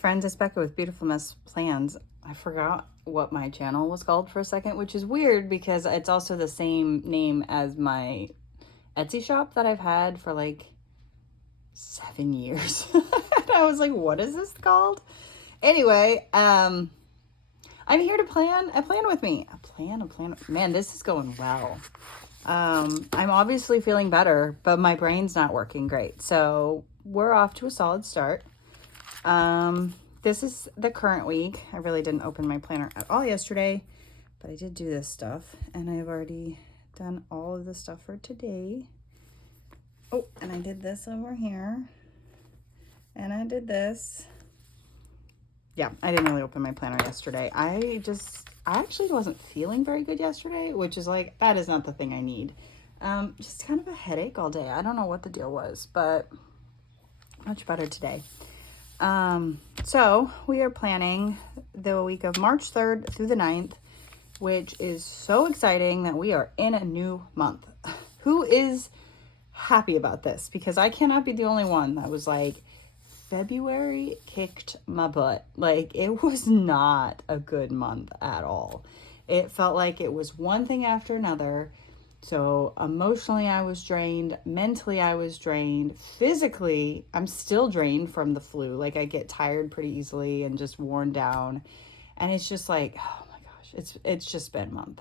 friends, it's Becca with Beautiful Mess Plans. I forgot what my channel was called for a second, which is weird because it's also the same name as my Etsy shop that I've had for like 7 years. And I was like, what is this called? Anyway, I'm here to plan a plan with me. A plan. Man, this is going well. I'm obviously feeling better, but my brain's not working great. So we're off to a solid start. This is the current week. I really didn't open my planner at all yesterday, but I did do this stuff, and I've already done all of the stuff for today. Oh, and I did this over here, and I did this. Yeah, I didn't really open my planner yesterday. I actually wasn't feeling very good yesterday, which is like, that is not the thing I need. Just kind of a headache all day. I don't know what the deal was, but much better today. So we are planning the week of March 3rd through the 9th, which is so exciting that we are in a new month. Who is happy about this? Because I cannot be the only one that was like, February kicked my butt. Like, it was not a good month at all. It felt like it was one thing after another. So emotionally, I was drained. Mentally, I was drained. Physically, I'm still drained from the flu. Like, I get tired pretty easily and just worn down. And it's just like, oh my gosh, it's just been a month.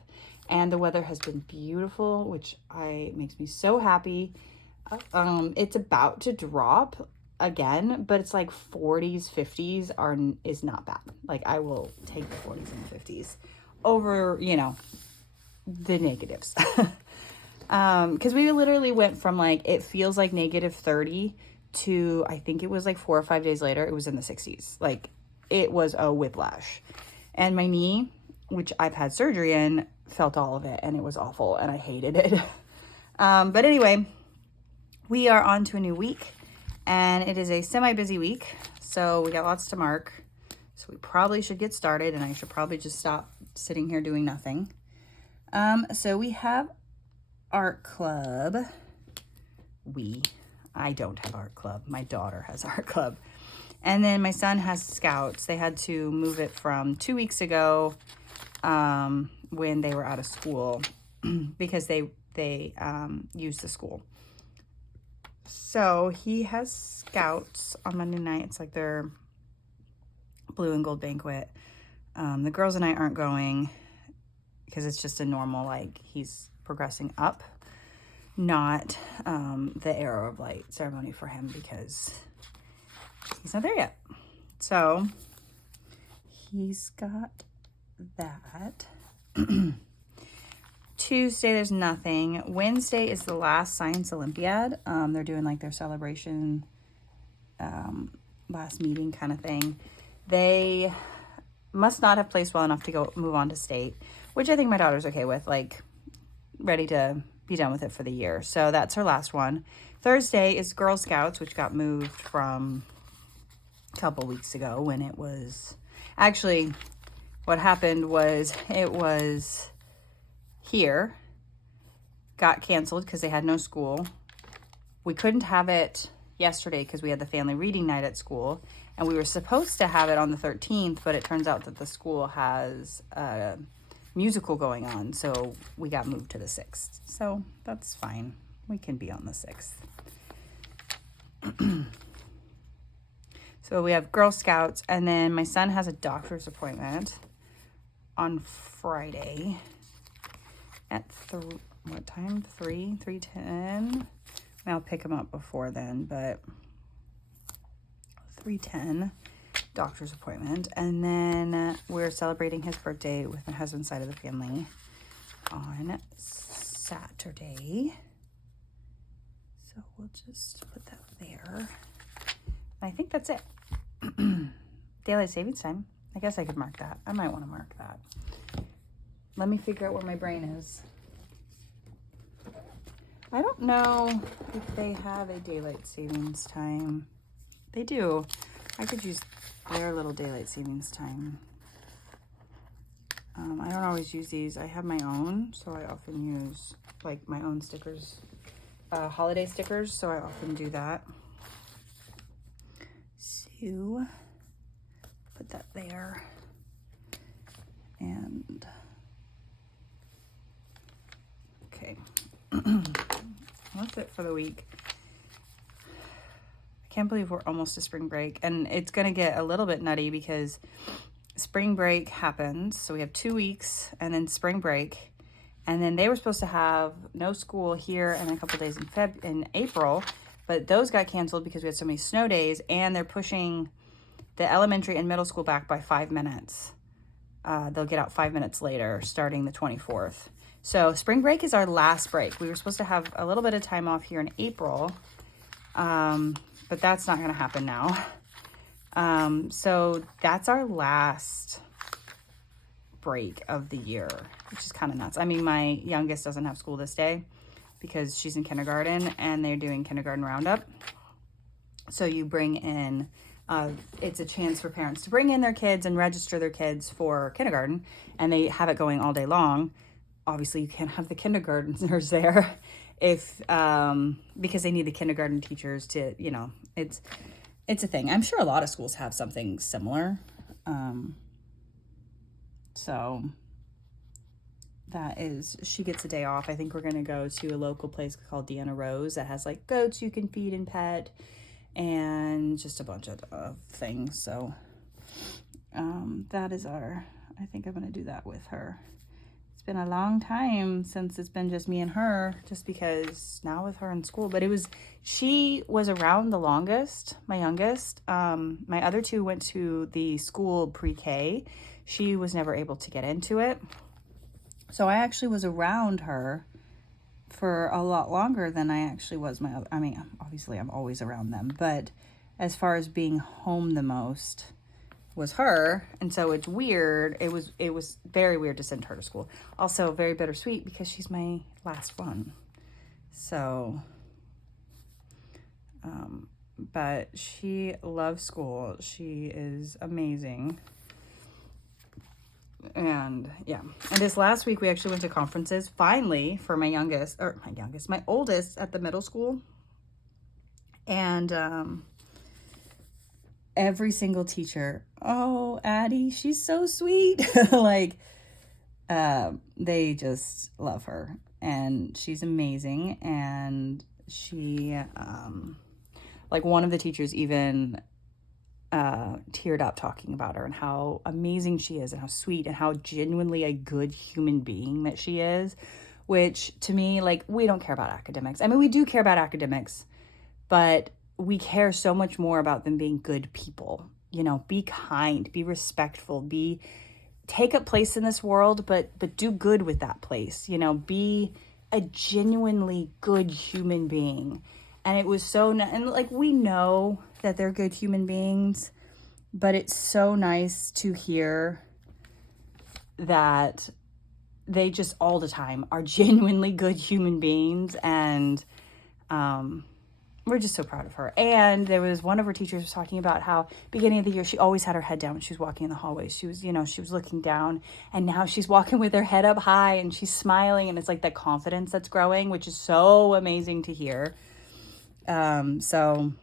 And the weather has been beautiful, which makes me so happy. It's about to drop again, but it's like 40s, 50s is not bad. Like, I will take the 40s and 50s over, the negatives. Because we literally went from like, it feels like -30 to, I think it was like 4 or 5 days later, it was in the 60s. Like, it was a whiplash. And my knee, which I've had surgery in, felt all of it, and it was awful, and I hated it. But anyway, we are on to a new week, and it is a semi-busy week, so we got lots to mark. So we probably should get started, and I should probably just stop sitting here doing nothing. So we have art club. I don't have art club. My daughter has art club. And then my son has scouts. They had to move it from 2 weeks ago when they were out of school because they used the school. So he has scouts on Monday night. It's like their blue and gold banquet. The girls and I aren't going because it's just a normal, like, he's progressing up, not the Arrow of Light ceremony for him because he's not there yet. So he's got that. Tuesday, there's nothing. Wednesday is the last Science Olympiad. They're doing like their celebration, last meeting kind of thing. They must not have placed well enough to move on to state, which I think my daughter's okay with, like, ready to be done with it for the year. So that's her last one. Thursday is Girl Scouts, which got moved from a couple weeks ago when it was, actually what happened was it was here, got canceled because they had no school. We couldn't have it yesterday because we had the family reading night at school, and we were supposed to have it on the 13th, but it turns out that the school has a musical going on, so we got moved to the 6th. So that's fine. We can be on the 6th. So we have Girl Scouts, and then my son has a doctor's appointment on Friday at what time? 3:10. I'll pick him up before then, but 3:10 doctor's appointment. And then we're celebrating his birthday with my husband's side of the family on Saturday. So we'll just put that there. I think that's it. Daylight savings time. I guess I could mark that. I might want to mark that. Let me figure out where my brain is. I don't know if they have a daylight savings time. They do. I could use their little daylight savings time. I don't always use these. I have my own, so I often use like my own stickers, holiday stickers, so I often do that. So put that there. And okay, that's it for the week. I can't believe we're almost to spring break, and it's gonna get a little bit nutty because spring break happens. So we have 2 weeks and then spring break, and then they were supposed to have no school here and a couple days in April, but those got canceled because we had so many snow days, and they're pushing the elementary and middle school back by 5 minutes. They'll get out 5 minutes later, starting the 24th. So spring break is our last break. We were supposed to have a little bit of time off here in April, but that's not going to happen now. So that's our last break of the year, which is kind of nuts. I mean, my youngest doesn't have school this day because she's in kindergarten and they're doing kindergarten roundup. So you bring in, it's a chance for parents to bring in their kids and register their kids for kindergarten, and they have it going all day long. Obviously you can't have the kindergartners there if, because they need the kindergarten teachers to, you know, it's a thing. I'm sure a lot of schools have something similar. So that is, she gets a day off. I think we're going to go to a local place called Deanna Rose that has like goats you can feed and pet and just a bunch of things. So that is I think I'm going to do that with her. It's been a long time since it's been just me and her, just because now with her in school, but she was around the longest, my youngest. My other two went to the school pre-K. She was never able to get into it. So I actually was around her for a lot longer than I actually was I mean, obviously I'm always around them, but as far as being home the most was her. And so it's weird. It was very weird to send her to school. Also very bittersweet because she's my last one. So, but she loves school. She is amazing. And yeah, and this last week we actually went to conferences finally for my oldest at the middle school. And every single teacher, oh, Addie, she's so sweet. Like, they just love her, and she's amazing. And she, like, one of the teachers even teared up talking about her and how amazing she is and how sweet and how genuinely a good human being that she is, which to me, like, we don't care about academics. I mean, we do care about academics, but we care so much more about them being good people. You know, be kind, be respectful, take a place in this world, but do good with that place. You know, be a genuinely good human being. And it was so and like, we know that they're good human beings, but it's so nice to hear that they just all the time are genuinely good human beings. And we're just so proud of her. And there was one of her teachers was talking about how beginning of the year, she always had her head down when she was walking in the hallways. She was, she was looking down, and now she's walking with her head up high and she's smiling, and it's like that confidence that's growing, which is so amazing to hear. So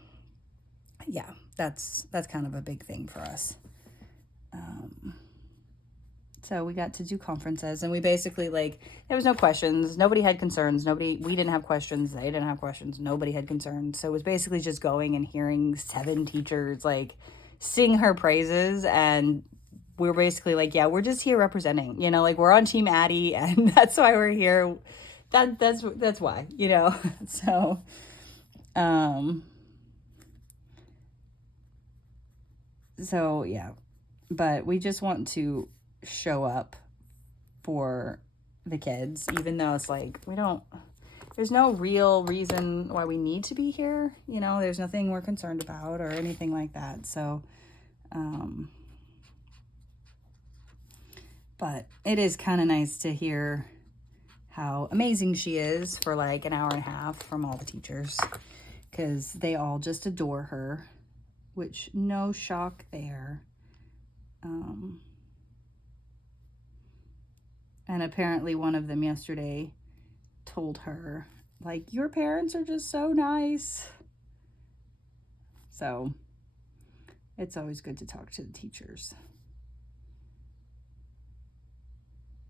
yeah, that's kind of a big thing for us. So we got to do conferences, and we basically, like, there was no questions. Nobody had concerns. We didn't have questions. They didn't have questions. Nobody had concerns. So it was basically just going and hearing 7 teachers, like, sing her praises. And we're basically like, yeah, we're just here representing, like, we're on Team Addie, and that's why we're here. That's why, so, so yeah, but we just want to show up for the kids, even though it's like, there's no real reason why we need to be here. There's nothing we're concerned about or anything like that. So, but it is kind of nice to hear how amazing she is for like an hour and a half from all the teachers, because they all just adore her, which no shock there. And apparently one of them yesterday told her, like, your parents are just so nice. So It's always good to talk to the teachers.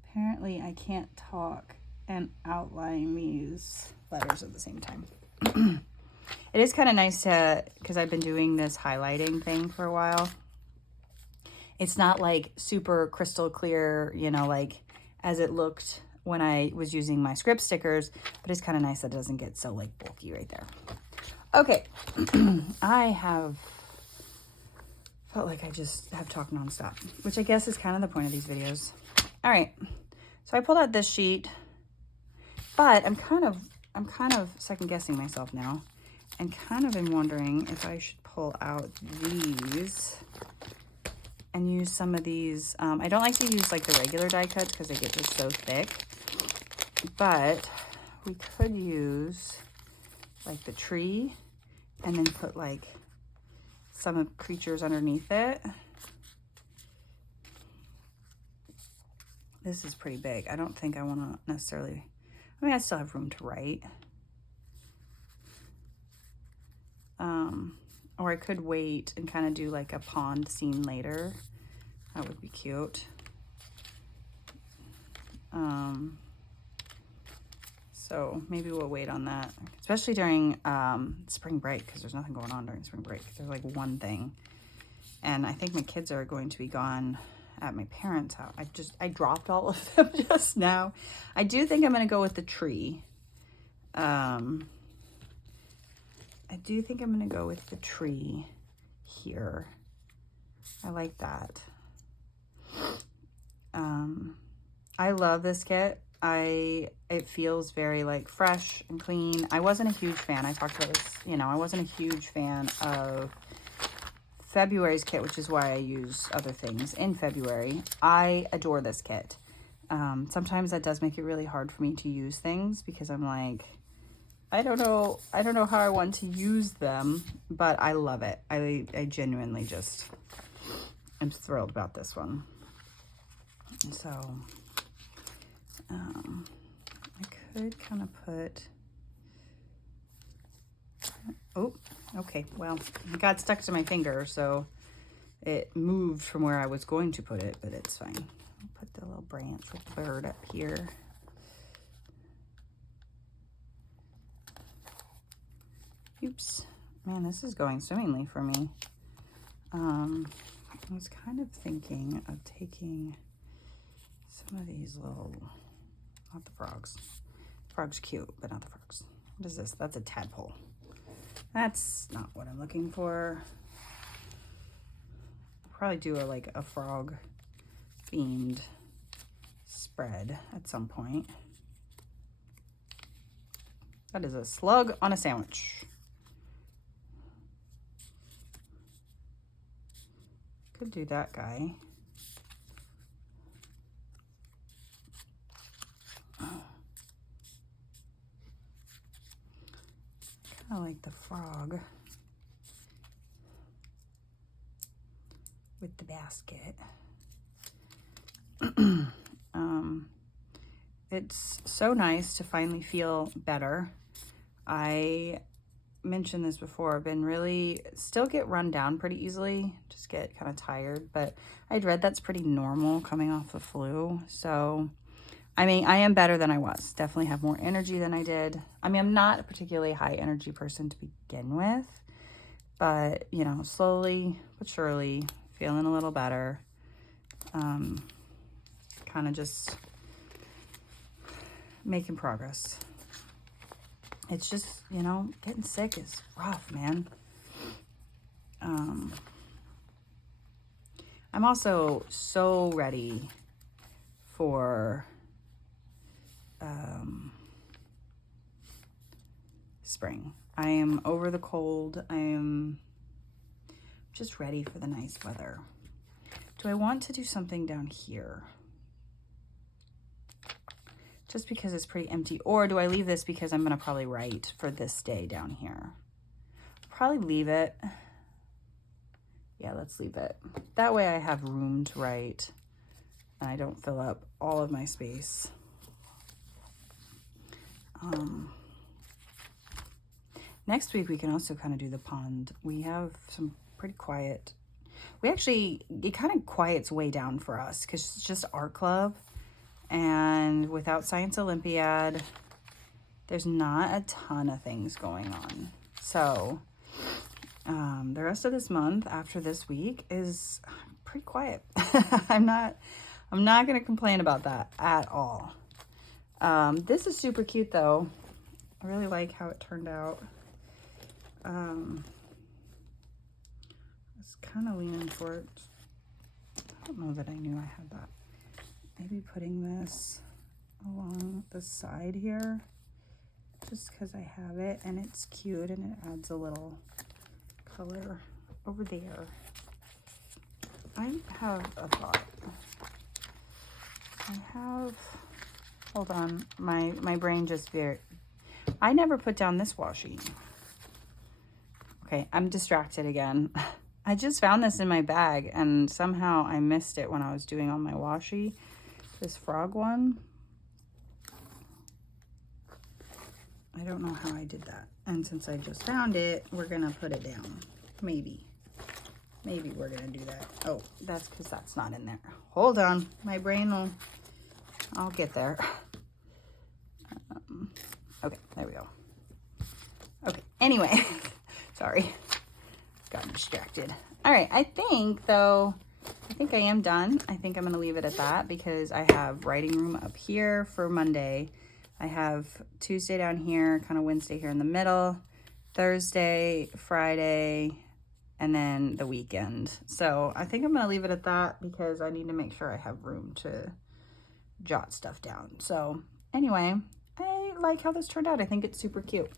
Apparently I can't talk and outline these letters at the same time. It is kind of nice to, because I've been doing this highlighting thing for a while. It's not like super crystal clear, you know, like as it looked when I was using my script stickers, but it's kind of nice that it doesn't get so like bulky right there. Okay, I have felt like I just have talked nonstop, which I guess is kind of the point of these videos. All right, so I pulled out this sheet, but I'm kind of second guessing myself now, and kind of am wondering if I should pull out these and use some of these. I don't like to use like the regular die cuts because they get just so thick, but we could use like the tree and then put like some of creatures underneath it. This is pretty big. I don't think I want to necessarily, I mean, I still have room to write. Or I could wait and kind of do like a pond scene later. That would be cute. So maybe we'll wait on that, especially during spring break, because there's nothing going on during spring break. There's like one thing. And I think my kids are going to be gone at my parents' house. I dropped all of them just now. I do think I'm going to go with the tree. I do think I'm going to go with the tree here. I like that. I love this kit. It feels very like fresh and clean. I wasn't a huge fan. I talked about this, you know, I wasn't a huge fan of February's kit, which is why I use other things in February. I adore this kit. Sometimes that does make it really hard for me to use things because I'm like, I don't know how I want to use them, but I love it. I genuinely just, I'm thrilled about this one. So, I could kind of put, oh, okay, well, it got stuck to my finger, so it moved from where I was going to put it, but it's fine. I'll put the little branch with the bird up here. Oops, man, this is going swimmingly for me. I was kind of thinking of taking some of these little, not the frogs. Frog's cute, but not the frogs. What is this? That's a tadpole. That's not what I'm looking for. I'll probably do a frog themed spread at some point. That is a slug on a sandwich. Could do that guy. Kind of like the frog with the basket. It's so nice to finally feel better. I mentioned this before, I've been really, still get run down pretty easily, just get kind of tired, but I'd read that's pretty normal coming off the flu. So, I mean, I am better than I was. Definitely have more energy than I did. I mean, I'm not a particularly high energy person to begin with, but, you know, slowly but surely feeling a little better. Kind of just making progress. It's just, you know, getting sick is rough, man. I'm also so ready for spring. I am over the cold. I am just ready for the nice weather. Do I want to do something down here? Just because it's pretty empty, or do I leave this because I'm gonna probably write for this day down here? Probably leave it. Yeah, let's leave it. That way I have room to write and I don't fill up all of my space. Next week we can also kind of do the pond. We have some pretty quiet we actually, it kind of quiets way down for us because it's just art club. And without Science Olympiad, there's not a ton of things going on. So the rest of this month after this week is pretty quiet. I'm not going to complain about that at all. This is super cute though. I really like how it turned out. I was kind of leaning for it. I don't know that I knew I had that. Maybe putting this along the side here, just because I have it and it's cute and it adds a little color over there. I have a thought. Hold on, my brain just veered. I never put down this washi. Okay, I'm distracted again. I just found this in my bag and somehow I missed it when I was doing all my washi. This frog one. I don't know how I did that. And since I just found it, we're gonna put it down. Maybe we're gonna do that. Oh, that's because that's not in there. Hold on, my brain will, I'll get there. Okay, there we go. Okay, anyway, sorry, got distracted. All right, I think I am done. I think I'm gonna leave it at that because I have writing room up here for Monday. I have Tuesday down here, kind of Wednesday here in the middle, Thursday, Friday, and then the weekend. So I think I'm gonna leave it at that because I need to make sure I have room to jot stuff down. So anyway, I like how this turned out. I think it's super cute.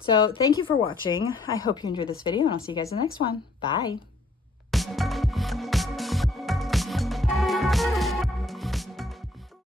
So thank you for watching. I hope you enjoyed this video and I'll see you guys in the next one. Bye.